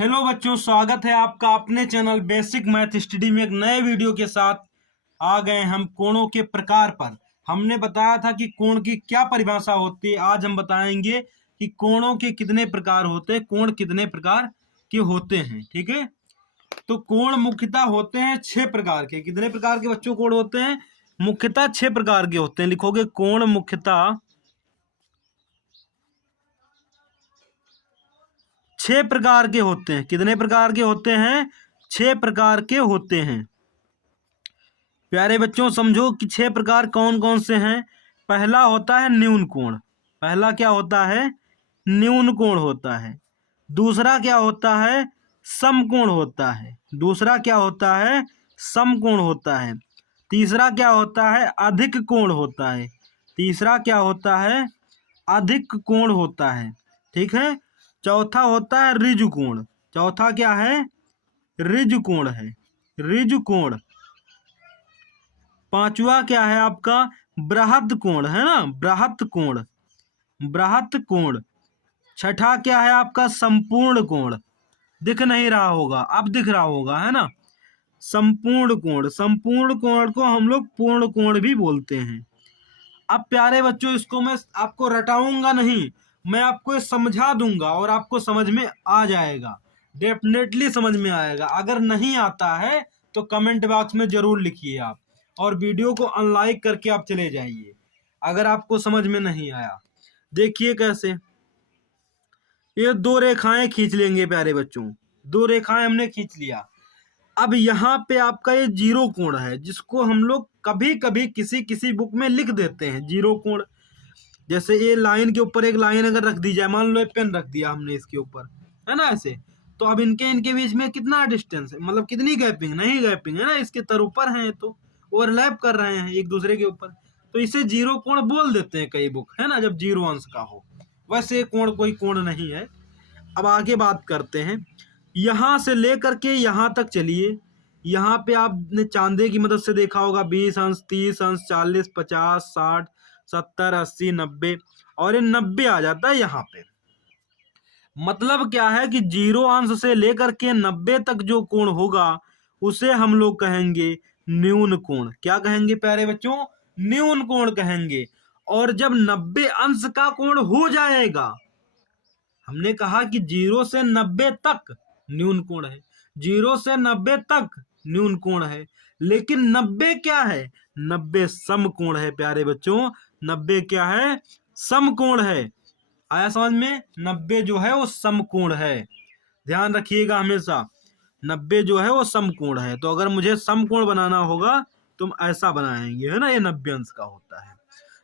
Hello बच्चों, स्वागत है आपका अपने चैनल बेसिक मैथ स्टडी में एक नए वीडियो के साथ। आ गए हम कोणों के प्रकार पर। हमने बताया था कि कोण की क्या परिभाषा होती है। आज हम बताएंगे कि कोणों के कितने प्रकार होते हैं, कोण कितने प्रकार के होते हैं। ठीक है, तो कोण मुख्यतः होते हैं 6 प्रकार के। कितने प्रकार के बच्चों कोण होते हैं? मुख्यतः 6 प्रकार के होते हैं। लिखोगे कोण मुख्यतः 6 प्रकार के होते हैं। कितने प्रकार के होते हैं? 6 प्रकार के होते हैं। प्यारे बच्चों समझो कि 6 प्रकार कौन कौन से हैं। पहला होता है न्यून कोण। पहला क्या होता है? न्यून कोण होता है। दूसरा क्या होता है? समकोण होता है। दूसरा क्या होता है? समकोण होता है। तीसरा क्या होता है? अधिक कोण होता है। तीसरा क्या होता है? अधिक कोण होता है। ठीक है। चौथा होता है ऋजु कोण। चौथा क्या है? ऋजु कोण है, ऋजु कोण। पांचवा क्या है आपका? बृहद कोण है ना, बृहद कोण, बृहद कोण। छठा क्या है आपका? संपूर्ण कोण। दिख नहीं रहा होगा, अब दिख रहा होगा, है ना। संपूर्ण कोण, संपूर्ण कोण को हम लोग पूर्ण कोण भी बोलते हैं। अब प्यारे बच्चों इसको मैं आपको रटाऊंगा नहीं, मैं आपको ये समझा दूंगा और आपको समझ में आ जाएगा। डेफिनेटली समझ में आएगा। अगर नहीं आता है तो कमेंट बॉक्स में जरूर लिखिए आप, और वीडियो को अनलाइक करके आप चले जाइए अगर आपको समझ में नहीं आया। देखिए कैसे, ये दो रेखाएं खींच लेंगे प्यारे बच्चों। दो रेखाएं हमने खींच लिया। अब यहाँ पे आपका ये जीरो कोण है, जिसको हम लोग कभी कभी किसी किसी बुक में लिख देते हैं जीरो कोण। जैसे ये लाइन के ऊपर एक लाइन अगर रख दी जाए, मान लो एक पेन रख दिया हमने इसके ऊपर, है ना, ऐसे, तो अब इनके बीच में कितना डिस्टेंस है, मतलब कितनी गैपिंग? नहीं गैपिंग है ना, इसके तर ऊपर है तो ओवरलैप कर रहे हैं एक दूसरे के ऊपर, तो इसे जीरो कोण बोल देते हैं कई बुक, है ना, जब जीरो अंश का हो। वैसे कोण कोई कोण नहीं है। अब आगे बात करते हैं। यहां से लेकर के यहां तक चलिए। यहाँ पे आपने चांदे की मदद से देखा होगा 20 अंश, 30 अंश, 40, 50, 60, 70, 80, 90, और ये 90 आ जाता है यहाँ पे। मतलब क्या है कि जीरो अंश से लेकर के 90 तक जो कोण होगा उसे हम लोग कहेंगे न्यून कोण। क्या कहेंगे प्यारे बच्चों? न्यून कोण कहेंगे। और जब 90 अंश का कोण हो जाएगा, हमने कहा कि 0 से 90 तक न्यून कोण है, 0 से 90 तक न्यून कोण है, लेकिन 90 क्या है? 90 समकोण है प्यारे बच्चों। 90 क्या है? समकोण है। आया समझ में? 90 जो है वो समकोण है, ध्यान रखिएगा हमेशा। 90 जो है वो समकोण है। तो अगर मुझे समकोण बनाना होगा तो हम ऐसा बनाएंगे, है ना, ये 90 अंश का होता है।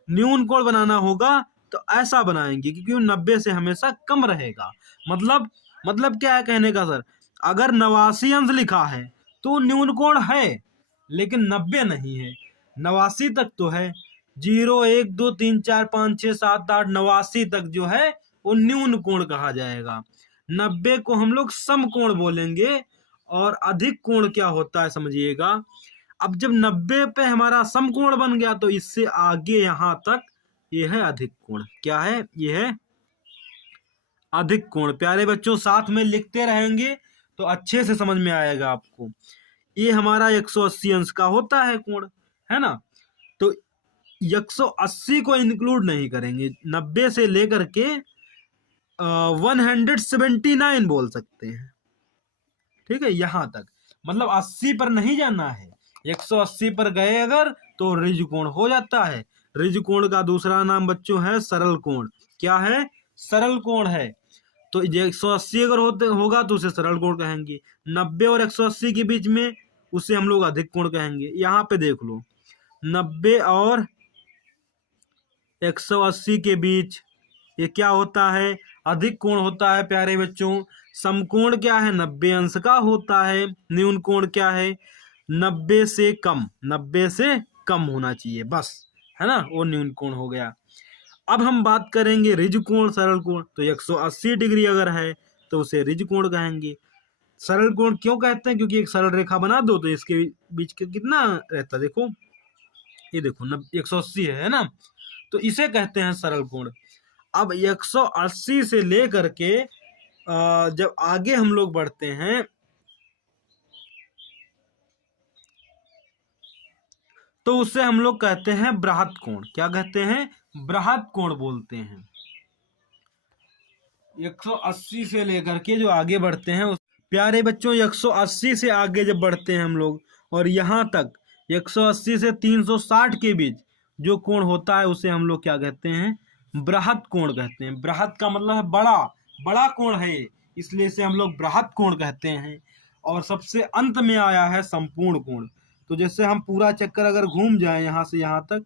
न्यून कोण बनाना होगा तो ऐसा बनाएंगे, क्योंकि 90 से हमेशा कम रहेगा। मतलब क्या है कहने का सर? अगर 89 अंश लिखा है तो न्यून कोण है, लेकिन 90 नहीं है। 89 तक तो है। 0, 1, 2, 3, 4, 5, 6, 7, 8, 89 तक जो है वो न्यून कोण कहा जाएगा। 90 को हम लोग समकोण बोलेंगे। और अधिक कोण क्या होता है समझिएगा। अब जब 90 पे हमारा समकोण बन गया तो इससे आगे यहां तक ये है अधिक कोण। क्या है? ये है अधिक कोण। प्यारे बच्चों साथ में लिखते रहेंगे तो अच्छे से समझ में आएगा आपको। ये हमारा 180 अंश का होता है कोण, है ना। तो 180 को इंक्लूड नहीं करेंगे। 90 से लेकर के 179 बोल सकते हैं। ठीक है, यहां तक, मतलब 80 पर नहीं जाना है। 180 पर गए अगर तो ऋजु कोण हो जाता है। ऋजु कोण का दूसरा नाम बच्चों है सरल कोण। क्या है? सरल कोण है। तो 180 अगर होगा तो उसे सरल कोण कहेंगे। 90 और 180 के बीच में उसे हम लोग अधिक कोण कहेंगे। यहाँ पे देख लो, 90 और 180 के बीच ये क्या होता है? अधिक कोण होता है प्यारे बच्चों। समकोण क्या है? 90 अंश का होता है। न्यून कोण क्या है? 90 से कम, 90 से कम होना चाहिए बस, है ना, वो न्यून कोण हो गया। अब हम बात करेंगे ऋजु कोण, सरल कोण। तो 180 डिग्री अगर है तो उसे ऋजु कोण कहेंगे। सरल कोण क्यों कहते हैं? क्योंकि एक सरल रेखा बना दो तो इसके बीच के कितना रहता है, देखो, ये देखो 180 है ना, तो इसे कहते हैं सरल कोण। अब 180 से लेकर के जब आगे हम लोग बढ़ते हैं तो उसे हम लोग कहते हैं बृहद कोण। क्या कहते हैं? बृहद कोण बोलते हैं। 180 से लेकर के जो आगे बढ़ते हैं प्यारे बच्चों 180 से आगे जब बढ़ते हैं हम लोग और यहाँ तक 180 से 360 के बीच जो कोण होता है उसे हम लोग क्या कहते हैं? बृहद कोण कहते हैं। बृहद का मतलब है बड़ा, बड़ा कोण है ये, इसलिए इसे हम लोग बृहद कोण कहते हैं। और सबसे अंत में आया है संपूर्ण कोण। तो जैसे हम पूरा चक्कर अगर घूम जाए यहाँ से यहाँ तक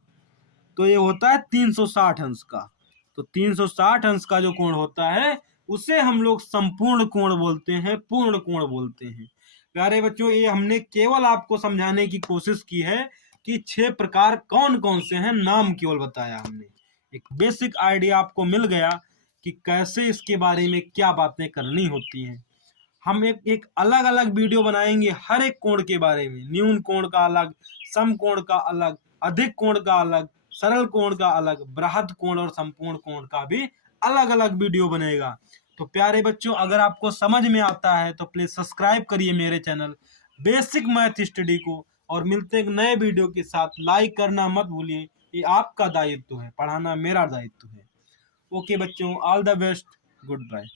तो ये होता है 360 अंश का। तो 360 अंश का जो कोण होता है उसे हम लोग संपूर्ण कोण बोलते हैं, पूर्ण कोण बोलते हैं। प्यारे बच्चों ये हमने केवल आपको समझाने की कोशिश की है कि 6 प्रकार कौन कौन से हैं, नाम केवल बताया हमने। एक बेसिक आइडिया आपको मिल गया कि कैसे इसके बारे में क्या बातें करनी होती हैं। हम एक अलग अलग वीडियो बनाएंगे हर एक कोण के बारे में। न्यून कोण का अलग, सम कोण का अलग, अधिक कोण का अलग, सरल कोण का अलग, बृहद कोण और संपूर्ण कोण का भी अलग अलग वीडियो बनेगा। तो प्यारे बच्चों अगर आपको समझ में आता है तो प्लीज सब्सक्राइब करिए मेरे चैनल बेसिक मैथ स्टडी को। और मिलते हैं एक नए वीडियो के साथ। लाइक करना मत भूलिए, ये आपका दायित्व है, पढ़ाना मेरा दायित्व है। ओके बच्चों, all the best, good bye.